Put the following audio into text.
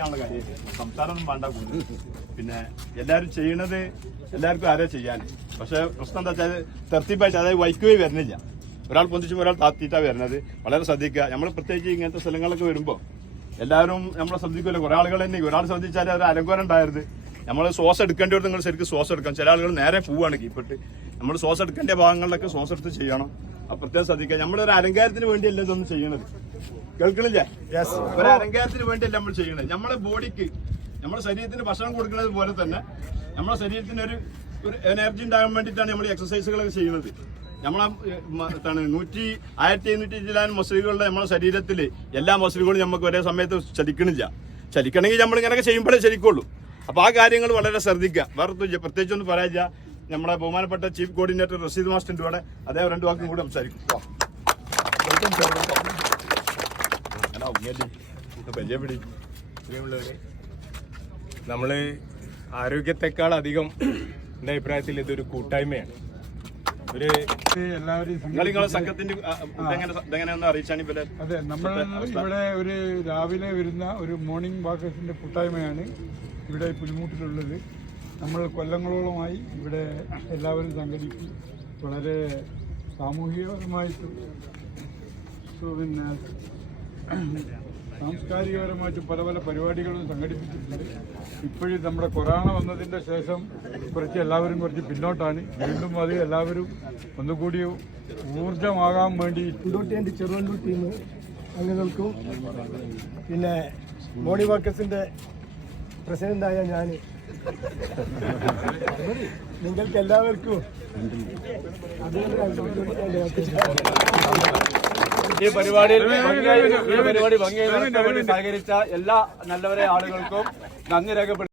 ചെയ്യാനുള്ള കാര്യം സംസാരമൊന്നും വേണ്ട കൂടുതൽ. പിന്നെ എല്ലാവരും ചെയ്യണത് എല്ലാവർക്കും ആരോ ചെയ്യാൻ. പക്ഷെ പ്രശ്നം എന്താ വെച്ചാൽ തെർത്തിപ്പായിട്ട് അതായത് വൈക്കുവേ വരുന്നില്ല. ഒരാൾ പൊന്തിച്ചുമ്പോൾ ഒരാൾ താത്തിയിട്ടാണ് വരുന്നത്. വളരെ ശ്രദ്ധിക്കുക. നമ്മൾ പ്രത്യേകിച്ച് ഇങ്ങനത്തെ സ്ഥലങ്ങളൊക്കെ വരുമ്പോൾ എല്ലാവരും നമ്മളെ ശ്രദ്ധിക്കുമല്ലോ. കുറെ ആളുകൾ തന്നെ ഒരാൾ ശ്രദ്ധിച്ചാൽ ഒരു അലങ്കോരം ഉണ്ടായത്. നമ്മൾ ശ്വാസം എടുക്കേണ്ടവർ നിങ്ങൾ ശരിക്കും ശ്വാസം എടുക്കാം. ചില ആളുകൾ നേരെ പോവുകയാണ് കീപ്പിട്ട്. നമ്മൾ ശ്വാസം എടുക്കേണ്ട ഭാഗങ്ങളിലൊക്കെ ശ്വാസം എടുത്ത് ചെയ്യണം. അത് പ്രത്യേകം ശ്രദ്ധിക്കുക. നമ്മളൊരു അലങ്കാരത്തിന് വേണ്ടിയല്ല ഇതൊന്നും ചെയ്യണത്. കേൾക്കണില്ലേ? ഒരു അലങ്കാരത്തിന് വേണ്ടിയല്ല നമ്മൾ ചെയ്യണത്. നമ്മുടെ ബോഡിക്ക് നമ്മുടെ ശരീരത്തിന് ഭക്ഷണം കൊടുക്കുന്നത് പോലെ തന്നെ നമ്മുടെ ശരീരത്തിന് ഒരു എനർജി ഉണ്ടാകാൻ വേണ്ടിയിട്ടാണ് നമ്മൾ എക്സസൈസുകളൊക്കെ ചെയ്യുന്നത്. നമ്മളെ 1500 ചിലാൻ മസിലുകളുടെ നമ്മുടെ ശരീരത്തിൽ എല്ലാ മസിലുകളും നമുക്ക് ഒരേ സമയത്ത് ചലിക്കണില്ല. ചലിക്കണമെങ്കിൽ നമ്മൾ ഇങ്ങനെയൊക്കെ ചെയ്യുമ്പോഴേ ചലിക്കുള്ളൂ. അപ്പോൾ ആ കാര്യങ്ങൾ വളരെ ശ്രദ്ധിക്കുക. വേറെ പ്രത്യേകിച്ചൊന്നും പറയാനില്ല. നമ്മളെ ബഹുമാനപ്പെട്ട ചീഫ് കോർഡിനേറ്റർ റഷീദ് മാസ്റ്ററിൻ്റെ കൂടെ അദ്ദേഹം 2 വാക്കും കൂടി സംസാരിക്കും. നമ്മള് ആരോഗ്യത്തെക്കാൾ അധികം എന്റെ അഭിപ്രായത്തിൽ ഇതൊരു കൂട്ടായ്മയാണ്. അതെ, നമ്മൾ ഇവിടെ ഒരു രാവിലെ വരുന്ന ഒരു മോർണിംഗ് വാക്കേഴ്സിന്റെ കൂട്ടായ്മയാണ് ഇവിടെ പുലിമുട്ടിലുള്ളത്. നമ്മൾ കൊല്ലങ്ങളോളമായി ഇവിടെ എല്ലാവരും സംഘടിപ്പിച്ച് വളരെ സാമൂഹികപരമായിട്ട് പിന്നെ സാംസ്കാരികപരമായിട്ട് പല പല പരിപാടികളും സംഘടിപ്പിച്ചിട്ടുണ്ട്. ഇപ്പോഴും നമ്മുടെ കൊറോണ വന്നതിൻ്റെ ശേഷം എല്ലാവരും കുറച്ച് പിന്നോട്ടാണ്. വീണ്ടും അത് എല്ലാവരും ഒന്നുകൂടി ഊർജമാകാൻ വേണ്ടി കുണ്ടൂട്ടി ചെറുവണ്ടൂർ ടീം അംഗങ്ങൾക്കും പിന്നെ ബോഡി വർക്കേഴ്സിൻ്റെ പ്രസിഡന്റായ ഞാൻ നിങ്ങൾക്ക് എല്ലാവർക്കും ഈ പരിപാടിയിൽ ഭംഗിയായി സഹകരിച്ച എല്ലാ നല്ലവരെ ആളുകൾക്കും നന്ദി രേഖപ്പെടുത്തി.